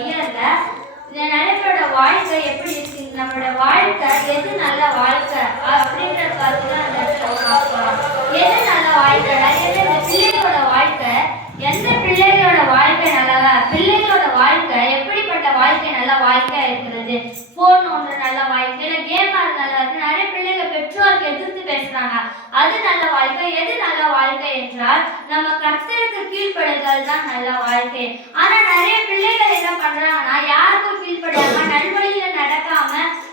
இயர்ல நிறைய பேரோட வாழ்க்கை எப்படி இருக்கு, நம்மளோட வாழ்க்கை எது நல்ல வாழ்க்கை அப்படின்றத பார்த்து தான் அந்த இடத்துல பார்க்கலாம். எது நல்ல வாழ்க்கை, நிறைய பேர் இந்த பிள்ளைகளோட வாழ்க்கை, எந்த பிள்ளைகளோட வாழ்க்கை நல்லதா, பிள்ளைகளோட வாழ்க்கை எப்படிப்பட்ட வாழ்க்கை நல்ல வாழ்க்கையா இருக்கிறது, போன் ஒன்று நல்ல வாழ்க்கை, இல்லை கேம் அது நல்லா இருக்கு. நிறைய பிள்ளைங்க பெற்றோருக்கு எதிர்த்து பேசுறாங்க, அது நல்ல வாழ்க்கை. எது நல்ல வாழ்க்கை என்றால் நம்ம கர்த்தருக்கு கீழ்ப்படுதல் தான் நல்ல வாழ்க்கை. ஆனா நிறைய பிள்ளைகள் என்ன பண்றாங்கன்னா, யாருக்கும் கீழ்ப்படியாம, நல்வழியில நடக்காம,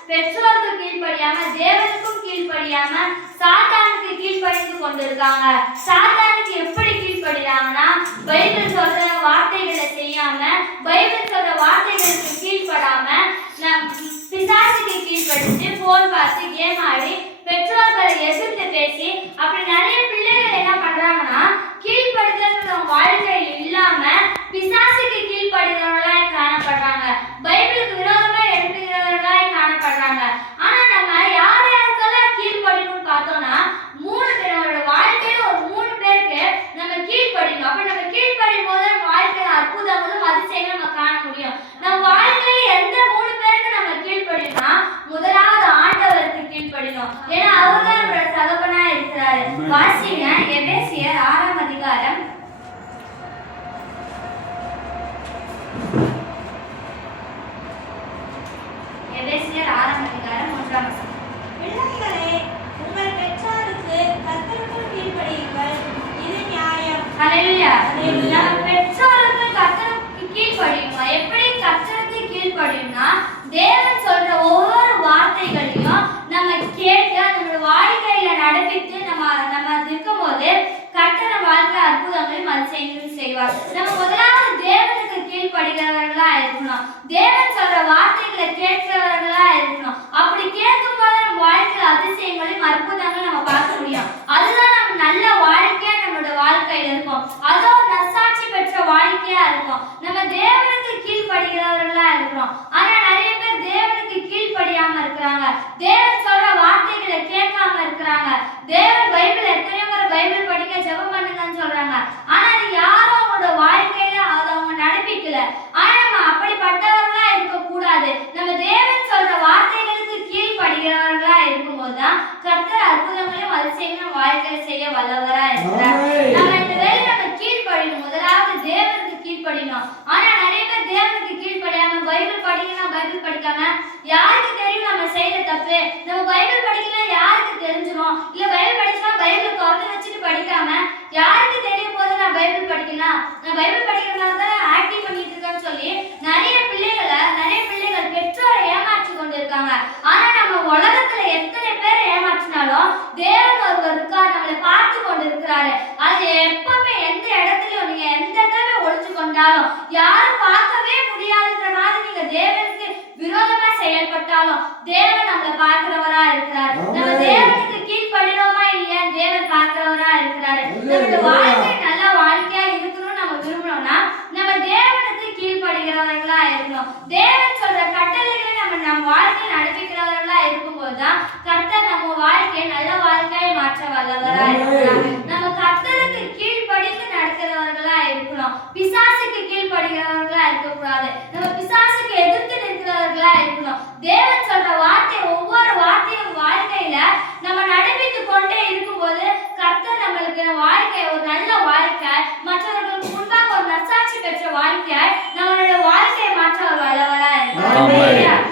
பெற்றோருக்கு கீழ்ப்படியாம, தேவனுக்கும் கீழ்ப்படியாம, சாத்தானுக்கு கீழ்ப்படிந்து கொண்டிருக்காங்க. சாத்தானுக்கு எப்படி கீழ்ப்படிறாங்கன்னா, பைபிள் சொல்ற வார்த்தைகளை செய்யாம, பைபிள் சொல்ற வார்த்தைகளுக்கு கீழ்ப்படாம, பிசாசுக்கு கீழ்ப்படிச்சு போன் பார்த்து கேம் ஆடி பெற்றோர்களை எதிர்த்து பேசி அப்படி நிறைய பிள்ளைகள் என்ன பண்றாங்கன்னா, கீழ்ப்படுதல்ன்ற வாழ்க்கையில் இல்லாம பிசாசுக்கு கீழ்ப்படுகிறவர்களாய் காணப்படுறாங்க, பைபிளுக்கு விரோதமா எழுப்புகிறவர்களாய் காணப்படுறாங்க. ஆனா நம்ம யார் யாருக்கெல்லாம் கீழ்ப்படினு பார்த்தோம்னா, 3 பேரோட வாழ்க்கையில ஒரு 3 பேருக்கு நம்ம கீழ்ப்படினோம். அப்ப நம்ம கீழ்ப்படியும் போது வாழ்க்கையில அற்புதங்களும் அதிசயங்களும் நம்ம காண முடியும். நம்ம வாழ்க்கையில எந்த 3 பேருக்கு நம்ம கீழ்ப்படினா, முதலாவது ஆண்டவருக்கு கீழ்ப்படினோம். ஏன்னா அவர் தான் நம்மளோட தகப்பனா இருக்கிறாரு. வாசிங்க எபேசியர் 6ஆம் அதிகாரம் எபேசியர் 6ஆம் அதிகாரம் 1ஆம் வசனம். பிள்ளைகளே, உங்கள் பெற்றோருக்கு கர்த்தருக்குள் கீழ்ப்படியுங்கள், இது நியாயம். ஹல்லேலூயா. நம்ம பெற்றோருக்கு கர்த்தருக்கு கீழ்ப்படியணும். எப்படி கர்த்தருக்கு கீழ்ப்படியணும்னா, தேவன் சொல்ற ஒவ்வொரு வார்த்தைகளையும் நம்ம கேட்டு நம்மளோட வாழ்க்கையில நடப்பித்து நம்ம இருக்கும்போது கர்த்தர் நம்ம வாழ்க்கையில அற்புதங்களையும் அதிசயங்களையும் செய்வார். நம்ம முதலாவது தேவனுக்கு கீழ்ப்படுகிறவர்களா இருக்கணும். தேவன் சொல்ற வார்த்தைகளை கேட்கிறவர்களா இருக்கணும். அப்படி கேட்கும் போது நம்ம வாழ்க்கையில அதிசயங்களையும் அற்புதங்களையும் நம்ம பார்க்க முடியும். அதுதான் நம்ம நல்ல வாழ்க்கையா நம்மளோட வாழ்க்கையில இருக்கும். அதுவும் நற்சாட்சி பெற்ற வாழ்க்கையா இருக்கும். நம்ம தேவனுக்கு கீழ்ப்படுகிறவர்களா இருக்கிறோம். ஆனா நிறைய பேர் தேவனுக்கு கீழ்ப்படியாம இருக்கிறாங்க, தேவன் சொல்ற வார்த்தைகளை கேட்காம இருக்கிறாங்க. தேவன் பைபிள் எத்தனையோ முறை பைபிள் படிக்க ஜெபம் பண்ணுங்கன்னு சொல்றாங்க, ஆனா அது யாரும் அவங்களோட வாழ்க்கையில அதை அவங்க நடப்பிக்கல. ஆனா நம்ம அப்படிப்பட்டவர்களா இருக்க கூடாது. நம்ம தேவன் சொல்ற வார்த்தைகளுக்கு கீழ்ப்படுகிறவர்களா இருக்கும்போதுதான் கர்த்தர் அற்புதங்களையும் அதிசயங்களையும் வாழ்க்கையில செய்ய வல்லவரா இருக்கிறார். நம்ம இந்த வேலை நம்ம கீழ்ப்படியணும். முதலாவது தேவனுக்கு கீழ்ப்படியணும். ஆனா நிறைய பேர் தேவனுக்கு கீழ்ப்படியாம பைபிள் படிக்கணும், பைபிள் படிக்காம, யாருக்கு தெரியும் நம்ம செய்யற தப்பு, நம்ம பைபிள் படிக்கலாம் யாருக்கு தெரிஞ்சிடும், இல்ல பைபிள் படிச்சா பைபிள் திறந்து வச்சுட்டு படிக்காம யாருக்கு தெரியும் போது நான் பைபிள் படிக்கலாம், நான் பைபிள் படிக்கிறதுனால தான் ஆக்டிவ் பண்ணிட்டு இருக்கேன்னு சொல்லி நிறைய பிள்ளைகள் பெற்றோரை ஏமாற்றி கொண்டு இருக்காங்க. ஆனா நம்ம உலகத்துல எத்தனை பேர் ஏமாற்றினாலும் தேவன் ஒருவர் இருக்கார், நம்மளை பார்த்து கொண்டு இருக்கிறாரு. அது எப்பவுமே எந்த இடத்துலயும் நீங்க எந்த இடத்துல ஒழிச்சு கொண்டாலும் யாரும் பார்க்கவே முடியாதுன்ற மாதிரி நீங்க தேவனுக்கு விரோதமா செயல்பட்டாலும் தேவன் நம்மளை பார்க்கிறவரா இருக்கிறார். நம்ம தேவனுக்கு கீழ்ப்படினோமா இல்லையா தேவன் பார்க்கிறவரா இருக்கிறாரு. நம்மளோட வாழ்க்கை நல்ல வாழ்க்கையா இருக்கணும்னு நம்ம விரும்பணும்னா நம்ம தேவனுக்கு கீழ்ப்படுகிறவர்களா இருக்கணும். தேவன் சொல்ற கட்டளைகளை நம்ம வாழ்க்கையை நடப்பிக்கிறவர்களா இருக்கும்போதுதான் கர்த்தர் நம்ம வாழ்க்கையை நல்ல வாழ்க்கையை மாற்ற வல்லவரா இருக்கிறார். நம்ம கர்த்தருக்கு கீழ்ப்படிந்து நடக்கிறவர்களா இருக்கணும். பிசாசுக்கு கீழ்ப்படுகிறவர்களா இருக்கக்கூடாது. நம்ம பிசாசுக்கு எதிர்த்து நிற்கிறவர்களா இருக்கணும். தேவன் சொல்ற வார்த்தை ஒவ்வொரு வார்த்தையும் வாழ்க்கையில நம்ம நடப்பித்து கொண்டே இருக்கும்போது கர்த்தர் நம்மளுக்கு வாழ்க்கை ஒரு நல்ல வாழ்க்கை, மற்றவர்களுக்கு முன்பாக ஒரு நற்சாட்சி பெற்ற வாழ்க்கை, நம்மளோட வாழ்க்கையை மாற்ற வல்லவரா இருக்கிறார்.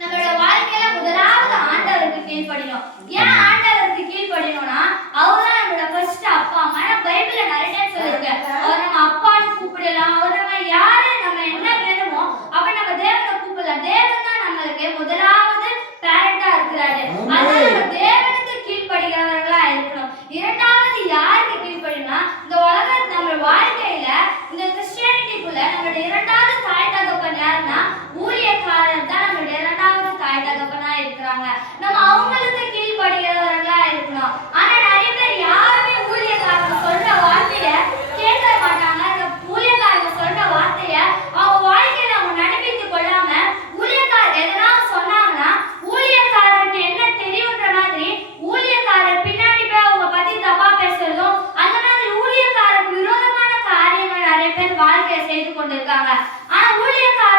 நம்மளோட வாழ்க்கையில முதலாவது ஆண்டவருக்கு கீழ்ப்படினோம். ஏன் ஆண்டவருக்கு கீழ்ப்படினோம்னா, அவர்தான் நம்மளோட ஃபர்ஸ்ட் அப்பா அம்மா. ஆனா பைபிள்ல நிறைய டைம் சொல்லிருக்கு, அவர் நம்ம அப்பான்னு கூப்பிடலாம், அவர் நம்ம யாரு, நம்ம என்ன வேணுமோ அப்ப நம்ம தேவனை கூப்பிடலாம். தேவன் தான் நம்மளுக்கு முதலாவது பேரண்டா இருக்கிறாரு. அதனால நம்ம தேவனுக்கு கீழ்ப்படுகிறவர்களா இருக்கணும். இரண்டாவது யாருக்கு கீழ்ப்படினா, இந்த உலகத்துல நம்ம வாழ்க்கையில இந்த கிறிஸ்டியானிட்டிக்குள்ள நம்மளோட இரண்டாவது தாய் தகப்பன் யாருன்னா ஊழியக்காரர் தான் நம்மளோட இரண்டாவது தாய் தகப்பனா இருக்கிறாங்க. நம்ம அவங்களுக்கு கீழ்ப்படுகிறவர்களா இருக்கணும். ஆனா நிறைய பேர் யாருமே ஊழியக்காரங்க சொல்ற வார்த்தைய கேட்க மாட்டாங்க. ஊழியக்காரங்க சொல்ற வார்த்தைய அவங்க வாழ்க்கையில அவங்க நடப்பித்துக் கொள்ளாம ஊழியக்காரர் எதனா சொன்னாங்கன்னா ஊழியக்காரருக்கு என்ன தெரியுன்ற மாதிரி ஊழியக்காரர் பின்னாடி போய் அவங்க பத்தி தப்பா பேசுறதும், அந்த மாதிரி ஊழியக்காரருக்கு விரோதமான காரியங்கள் நிறைய பேர் வாழ்க்கையை செய்து கொண்டிருக்காங்க. ஆனா ஊழியக்காரர்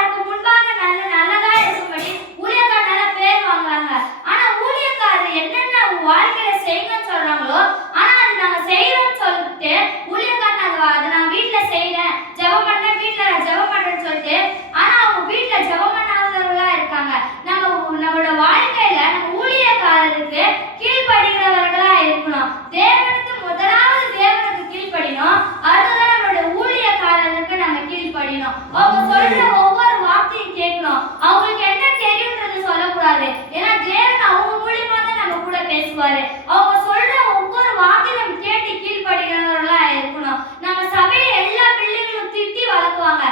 படிக்கணும். அவங்க சொல்ற ஒவ்வொரு வார்த்தையும் கேட்கணும். அவங்களுக்கு என்ன தெரியும்ன்றது சொல்லக்கூடாது. ஏன்னா தேவன் அவங்க மூலியமா தான் நம்ம கூட பேசுவாரு. அவங்க சொல்ற ஒவ்வொரு வார்த்தையும் நம்ம கேட்டு கீழ்படிக்கிறவர்களா இருக்கணும். நம்ம சபையில எல்லா பிள்ளைகளும் திட்டி வளர்க்குவாங்க.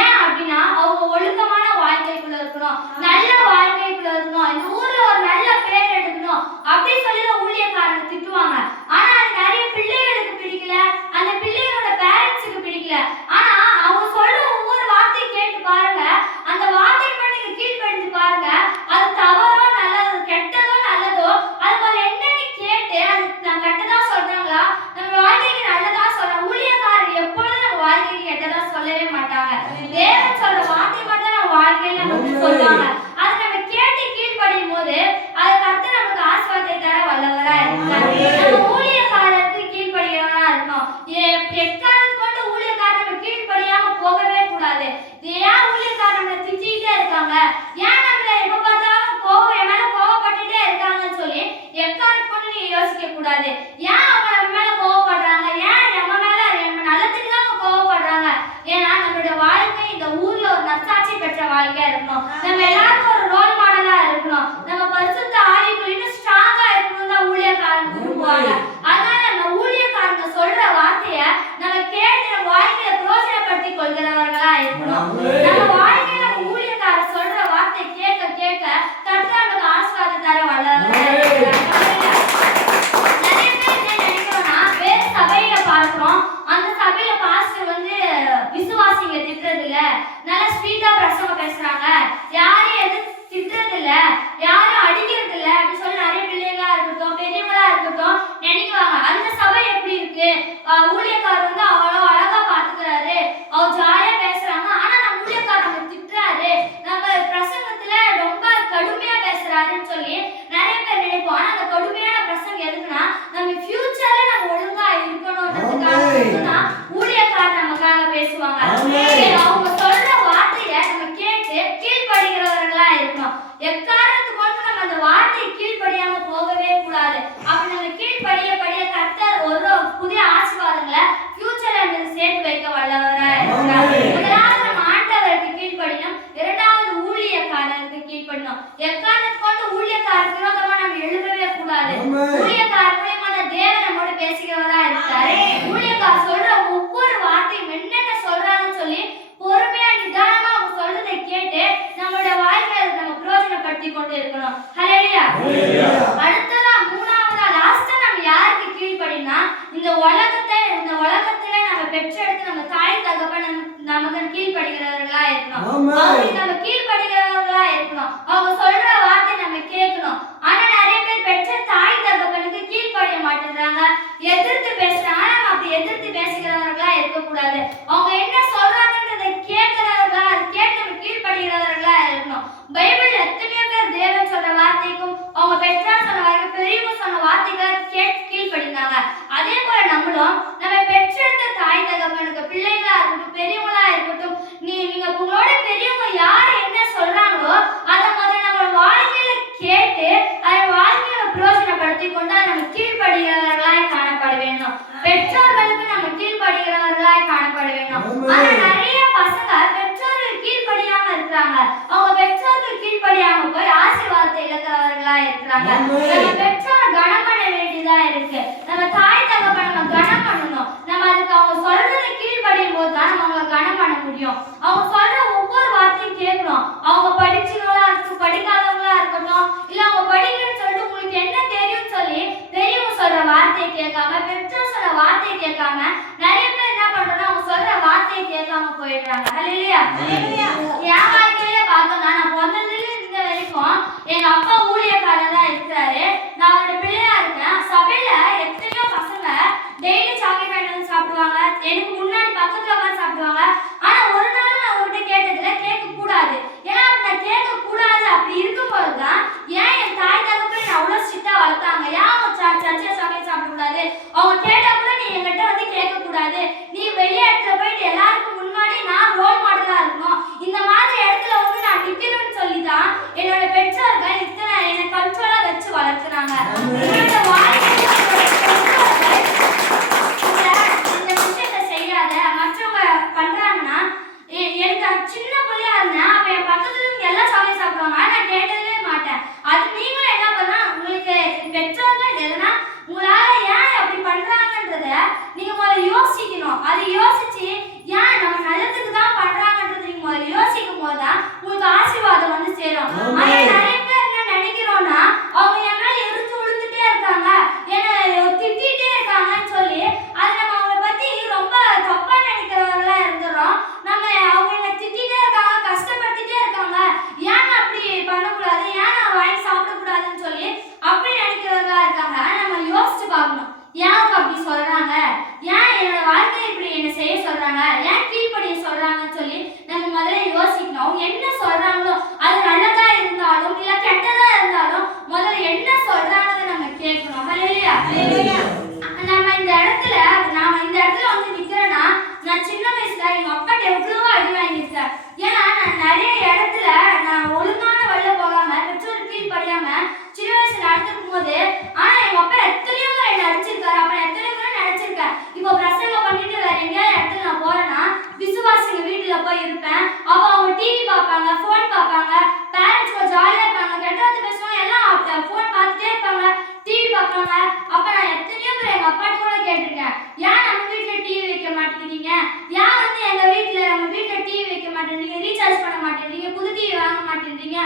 ஏன் அப்படின்னா அவங்க ஒழுக்கமான வாழ்க்கைக்குள்ள இருக்கணும், நல்ல வாழ்க்கைக்குள்ள இருக்கணும், இந்த ஊர்ல ஒரு நல்ல பேர் எடுக்கணும் அப்படி சொல்லி ஊழியக்காரங்க திட்டுவாங்க. ஆனா அது நிறைய பிள்ளைகளுக்கு பிடிக்கல, அந்த பிள்ளைகளோட பேரண்ட்ஸுக்கு பிடிக்கல. ஆனா அவங்க சொல்ற ஒவ்வொரு வார்த்தையும் கேட்டு பாருங்க, அந்த வார்த்தை நீங்க கீழ்படிஞ்சு பாருங்க. அது தவறோ நல்லதோ, கெட்டதோ நல்லதோ, அது போல என்னன்னு கேட்டு அது நான் கெட்டதா சொல்றாங்களா நம்ம வாழ்க்கைக்கு நல்லதா சொல்றேன். ஊழியக்காரர் எப்பொழுதும் நம்ம வாழ்க்கைக்கு கெட்டதா சொல்லவே மாட்டாங்க. தேவன் சொல்ற வார்த்தை மட்டும் நம்ம வாழ்க்கையில நமக்கு சொல்லுவாங்க. அதை நம்ம கேட்டு கீழ்படியும் போது அது கர்த்தர் நமக்கு ஆசீர்வாதத்தை தர வல்லவரா இருக்காரு. நம்ம ஊழியக்காரருக்கு கீழ்படியவரா இருக்கணும். எக்காரணத்தை கொண்டு ஊழியக்காரர் நம்ம கீழ்படியாம போகவே கூடாது. ஏன் ஊழியக்காரர் நம்மளை திட்டிகிட்டே இருக்காங்க, ஏன் நம்மள எப்ப பார்த்தாலும் என் மேல கோவப்பட்டுட்டே இருக்காங்கன்னு சொல்லி எக்காரணத்தை கொண்டு நீங்க யோசிக்க கூடாது. ஏன் அவங்க நம்ம மேல கோவப்படுறாங்க, ஏன் நம்ம மேல நம்ம நல்லதுக்கு தான் கோவப்படுறாங்க. ஏன்னா நம்மளுடைய வாழ்க்கை இந்த ஊர்ல ஒரு நற்சாட்சி பெற்ற வாழ்க்கையா இருக்கணும். நம்ம எல்லாருக்கும் ஒரு ரோல் மாடலா இருக்கணும். நம்ம பரிசுத்த ஆவிக்குள்ள இன்னும் ஸ்ட்ராங்கா இருக்கணும் தான் ஊழியக்காரங்க விரும்புவாங்க. அதனால நம்ம ஊழியக்காரங்க சொல்ற வார்த்தைய நம்ம கேட்டு நம்ம வாழ்க்கையை பிரயோஜனப்படுத்தி கொள்கிறவர்களா இருக்கணும். நம்ம வாழ்க்கையில நம்ம ஊழியக்காரர் சொல்ற வார்த்தை கேட்க கேட்க கர்த்தர் நமக்கு ஆசீர்வாதம் தர வல்லவரா இருக்கிறார். நிறைய பேர் என்ன நினைக்கிறோம்னா, வேற சபையில பார்க்கிறோம், அந்த சபையில பாஸ்டர் விசுவாசிங்க திட்டுறது இல்ல, நல்லா ஸ்வீட்டா பிரசங்கம் பேசுறாங்க, யாரையும் எதிர்த்து திட்டுறது இல்ல, யாரும் அடிக்கிறது இல்ல அப்படி சொல்லி நிறைய பிள்ளைகளா இருக்கட்டும் பெரியவங்களா இருக்கட்டும் நினைக்குவாங்க. அந்த சபை எப்படி இருக்கு, ஊழியக்காரர் அவ்வளோ அழகா பாத்துக்கிறாரு, அவர் ஜாலியா பேசுறாங்க, ஆனா நம்ம ஊழியக்காரர் நம்ம திட்டுறாரு, நம்ம பிரசங்கத்துல ரொம்ப கடுமையா பேசுறாருன்னு சொல்லி நிறைய பேர் நினைப்போம். ஆனா அந்த கடுமையான பிரசங்கம் எதுக்குன்னா நம்ம ஃபியூச்சர்ல நம்ம ஒழுங்கா இருக்கணும்ன்றதுக்காக ஊழியக்காரர் நமக்காக பேசுவாங்க. அவங்க சொல்ற வார்த்தைய நம்ம கேட்டு கீழ்படுகிறவர்களா இருக்கணும். எக்காரணத்து கொண்டு நம்ம அந்த வார்த்தையை கீழ்படியாம போகவே கூடாது. அப்படி நம்ம கீழ்படிய கர்த்தர் ஒரு புதிய ஆசீர்வாதங்களை ஃபியூச்சர்ல நமக்கு சேர்த்து வைக்க வல்லவரா இருக்கிறார். முதலாவது நம்ம ஆண்டவருக்கு கீழ்படியணும், இரண்டாவது ஊழியக்காரருக்கு கீழ்படியணும். எக்காரணத்து கொண்டு ஊழியக்காரருக்கு விரோதமா நம்ம எழுதவே கூடாது. ஊழியக்காரர் மூலமான தேவன் நம்மோட பேசுகிறவரா இருக்காரு. ஊழியக்காரர் சொல்ற ஒவ்வொரு வார்த்தையும் என்னென்ன சொல்றாங்கன்னு சொல்லி பொறுமையா நிதானமா அவங்க சொல்றதை கேட்டு நம்மளோட வாழ்க்கையை நம்ம பிரயோஜனப்படுத்தி கொண்டு இருக்கணும். ஹல்லேலூயா. அடுத்ததா மூணாவதா லாஸ்டா நம்ம யாருக்கு கீழ்படினா, இந்த உலகத்துல நம்ம பெற்றெடுத்து நம்ம தாய் தகப்பன் நமக்கு கீழ்படுகிறவர்களா இருக்கணும். அவங்களுக்கு நம்ம கீழ்படுகிறவர்களா இருக்கணும். அவங்க சொல்ற வார்த்தை நம்ம கேட்கணும். ஆனா நிறைய பேர் பெற்ற தாய் தகப்பனுக்கு கீழ்படிய மாட்டேங்கிறாங்க, எதிர்த்து பேசுறாங்க. நம்ம அப்படி எதிர்த்து பேசுகிறவர்களா இருக்கக்கூடாது. அவங்க என்ன சொல்றாங்கன்றதை கேட்கிறவர்களா, கேட்டு நம்ம கீழ்படுகிறவர்களா இருக்கணும். பைபிள் எத்தனையோ பேர் தேவன் சொல்ற வார்த்தைக்கும் அவங்க பெற்றார் சொன்ன வார்த்தை பெரியவங்க சொன்ன வார்த்தைகளை கேட்டு கீழ்படிந்தாங்க. அதே போல நம்மளும் நம்ம பெற்றெடுத்த தாய் தகப்பனுக்கு பிள்ளைகளா இருக்கட்டும் பெரியவங்களா இருக்கட்டும், நீங்க உங்களோட பெரியவங்க யாரு என்ன சொல்றாங்களோ அதை முதல்ல நம்ம வாழ்க்கையில கேட்டு அதை வாழ்க்கையில பிரயோஜனப்படுத்தி கொண்டு நம்ம கீழ்படுகிறவர்களாய் காணப்பட வேண்டும். பெற்றோர்களுக்கு நம்ம கீழ்படுகிறவர்களாய் காணப்பட வேண்டும். ஆனா நிறைய பசங்க பெற்றோர்கள் கீழ்படியாம இருக்கிறாங்க. அவங்க பெற்றோர்கள் கீழ்படியாம போய் ஆசீர்வாதத்தை இழக்கிறவர்களா இருக்கிறாங்க. நம்ம பெற்றோரை கனம் பண்ண வேண்டியதா இருக்கு. நம்ம தாய் தகப்பனை நம்ம கனம் பண்ணணும். நம்ம அதுக்கு அவங்க சொல்றதை கீழ்படியும் போது தான் நம்ம அவங்களை கனம் பண்ண முடியும். அவங்க சொல்ற ஒவ்வொரு வார்த்தையும் கேட்கணும். அவங்க படிச்சவங்களா இருக்கட்டும் படிக்காதவங்களா இருக்கட்டும், இல்ல அவங்க படிக்கணும்னு சொல்லிட்டு உங்களுக்கு என்ன தெரியும்னு சொல்லி பெரியவங்க சொல்ற வார்த்தையை கேட்காம பெற்றோர் சொல்ற வார்த்தையை கேட்காம நிறைய பேர் என்ன பண்றோம்னா அவங்க சொல்ற வார்த்தையை கேட்காம போயிடுறாங்க. ஹல்லேலூயா. என் வாழ்க்கையில பார்த்தோம்னா நான் பிறந்ததுல இருந்த வரைக்கும் எங்க அப்பா ஊழியக்காரர் தான் இருக்கிறாரு. நான் அவரோட பிள்ளையா இருக்கேன். சபையில எத்தனையோ பசங்க டெய்லி சாக்லேட் வாங்கி வந்து சாப்பிடுவாங்க, எனக்கு முன்னாடி பக்கத்துல உட்காந்து சாப்பிடுவாங்க. ஆனா ஒரு நாள் நான் அவங்ககிட்ட கேட்டதுல கேட்க கூடாது. ஏன்னா நான் கேட்க கூடாது அப்படி இருக்கும்போதுதான் ஏன் என் தாய் தகப்பன் அவ்வளவு ஸ்ட்ரிக்டா வளர்த்தாங்க. ஏன் அவங்க சர்ச்சையில சாக்லேட் சாப்பிடக்கூடாது, அவங்க கேட்டா கூட நீ என்கிட்ட வந்து கேட்க கூடாது, நீ வெளியே இடத்துல போயிட்டு எல்லாருக்கும் முன்னாடி நான் ரோல் மாடலா இருக்கணும், யோசிக்கணும். அவங்க என்ன சொல்றாங்களோ அது நல்லதா இருந்தாலும் இல்ல கெட்டதா இருந்தாலும் முதல்ல என்ன சொல்றாங்கன்னு நம்ம கேட்கணும். ஹல்லேலூயா. நாம இந்த இடத்துல வந்து நிக்கிறேன்னா நான் சின்ன வயசுல எங்க அப்பாட்ட எவ்வளவோ அடி வாங்கியிருக்கேன். ஏன்னா நான் நிறைய இடத்துல நான் ஒழுங்கான வழியில போகாம பெற்றோர் கீழ்படியாம சின்ன வயசுல நடந்துக்கும் போது ஆனா எங்க அப்பா எத்தனையோ முறை என்ன அடிச்சிருக்காரு. அப்ப எத்தனையோ முறை நினைச்சிருக்கேன். இப்போ பிரசங்கம் பண்ணிட்டு வேற எங்கேயாவது இடத்துல நான் போறேன்னா விசுவாசிங்க வீட்டுல போய் இருப்பேன். அப்போ அவங்க டிவி பார்ப்பாங்க, போன் பார்ப்பாங்க, பேரண்ட்ஸ் ஜாலியா இருப்பாங்க, கெட்டது பேசுவாங்க, எல்லாம் போன் பார்த்துட்டே இருப்பாங்க, டிவி பார்ப்பாங்க. அப்ப நான் எத்தனையோ முறை எங்க அப்பாட்ட கூட கேட்டிருக்கேன், ஏன் நம்ம வீட்டுல டிவி வைக்க மாட்டேங்கிறீங்க, ஏன் வந்து நம்ம வீட்டுல டிவி வைக்க மாட்டேங்கிறீங்க, ரீசார்ஜ் பண்ண மாட்டேங்கிறீங்க, புது டிவி வாங்க மாட்டேங்கிறீங்க,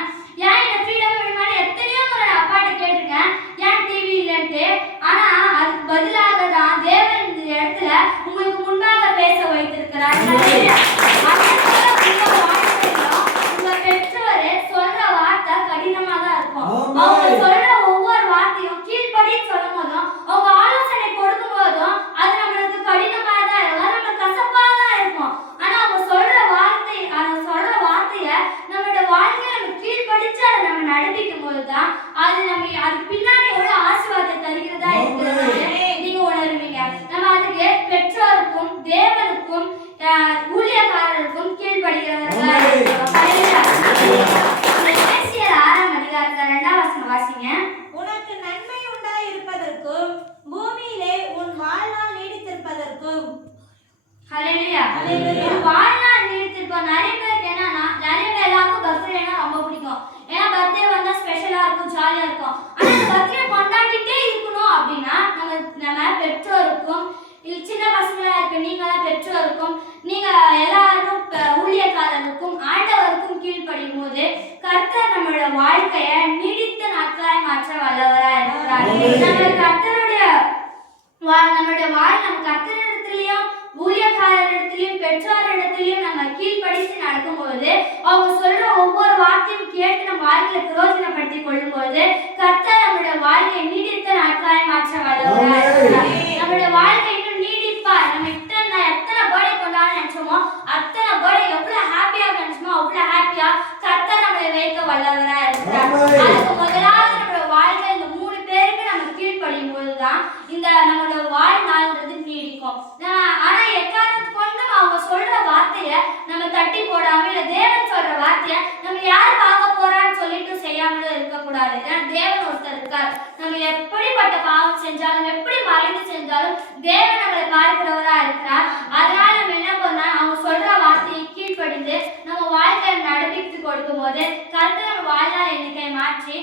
ஏன் என்ன ஃப்ரீடம் விடுமாறு எத்தனையோ முறை அப்பாட்ட கேட்டிருக்கேன், ஏன் டிவி இல்லைன்ட்டு. ஆனா அதுக்கு பதிலாக தான் தேவன் இந்த இடத்துல உங்களுக்கு முன்பாக பேச வைத்திருக்கிறார். உங்க பெற்றோர் சொல்ற வார்த்தை கடினமா தான் இருக்கும். அவங்க சொல்ற ஒவ்வொரு வார்த்தையும் கீழ்படின்னு சொல்லும் போதும் அவங்க ஆலோசனை கொடுக்கும் போதும் அது நம்மளுக்கு கடினமா தான் இருக்கும், அது நம்மளுக்கு கசப்பா தான் இருக்கும். ஆனா அவங்க சொல்ற வார்த்தைய நம்மளோட வாழ்க்கையில நம்ம கீழ்படிச்சு அதை நம்ம நடப்பிக்கும் போதுதான் அது பின்னாடி எவ்வளவு ஆசீர்வாதத்தை தருகிறதா இருக்கிறது நீங்க உணர்வீங்க. நம்ம அதுக்கு பெற்றோருக்கும் தேவனுக்கும் ஊழியக்காரருக்கும் கீழ்படுகிறவர்களா இருக்கிறோம். 6ஆம் அதிகாரத்துல 2ஆம் வசனம் வாசிங்க. உனக்கு நன்மை உண்டாயிருப்பதற்கும் பூமியிலே உன் வாழ்நாள் நீடித்திருப்பதற்கும். ஹல்லேலூயா. வாழ்நாள் நீடித்திருப்போம். நிறைய பேருக்கு என்னன்னா எல்லாருக்கும் பர்த்டேனா ரொம்ப பிடிக்கும். ஏன்னா பர்த்டே வந்தா ஸ்பெஷலா இருக்கும், ஜாலியா இருக்கும். ஆனா அந்த பர்த்டே கொண்டாடிட்டே இருக்கணும் அப்படின்னா நம்ம பெற்றோருக்கும் சின்ன பசங்களா இருக்க நீங்களாம் பெற்றோருக்கும் நீங்க எல்லாரும் ஊழியக்காரருக்கும் ஆண்டவருக்கும் கீழ்ப்படியும் போது கர்த்தர் நம்மளோட வாழ்க்கைய நீடித்த நாட்களாய் மாற்ற வல்லவரா இருக்கிறார். நம்மளுடைய நம்ம கர்த்தரிடத்திலையும் ஊழியக்காரரிடத்திலையும் பெற்றோரிடத்திலையும் நம்ம கீழ்ப்படித்து நடக்கும்போது அவங்க சொல்ற ஒவ்வொரு வார்த்தையும் கேட்டு நம்ம வாழ்க்கையை பிரயோஜனப்படுத்திக் கொள்ளும் போது கர்த்தர் நம்மளுடைய வாழ்க்கையை நீடித்த நாட்களாய் மாற்ற வல்லவரா இருக்கிறார். நம்மளுடைய வாழ்க்கை இன்னும் நீடிப்பார். நம்ம எத்தனை பர்த்டே கொண்டாட நினைச்சோமோ அத்தனை பர்த்டே எவ்வளவு ஹாப்பியா நினைச்சோமோ அவ்வளவு ஹாப்பியா கர்த்தர் நம்மளை வைக்க வல்லவரா இருக்கிறார். அதுக்கு முதலாவது நம்மளோட வாழ்க்கை இந்த 3 பேருக்கு நம்ம கீழ்ப்படியும் போதுதான் இந்த நம்மளோட வாழ்நாள்ன்றது நீடிக்கும். ஆனா எக்காரணத்து கொண்டு அவங்க சொல்ற வார்த்தைய நம்ம தட்டி போடாம இல்ல தேவன் சொல்ற வார்த்தைய நம்ம யார் பார்க்க போறான்னு சொல்லிட்டு செய்யாமலும் இருக்கக்கூடாது. ஏன்னா தேவன் ஒருத்தர் இருக்கார். நம்ம எப்படிப்பட்ட பாவம் செஞ்சாலும் எப்படி மறைந்து செஞ்சாலும் தேவன் நம்மளை பார்க்கிறவரா இருக்கிறார். அதனால நம்ம என்ன பண்ணலாம், அவங்க சொல்ற வார்த்தையை கீழ்ப்படிந்து நம்ம வாழ்க்கையை நடப்பித்து கொடுக்கும் போது கர்த்தர் நம்ம வாழ்நாள் எண்ணிக்கையை மாற்றி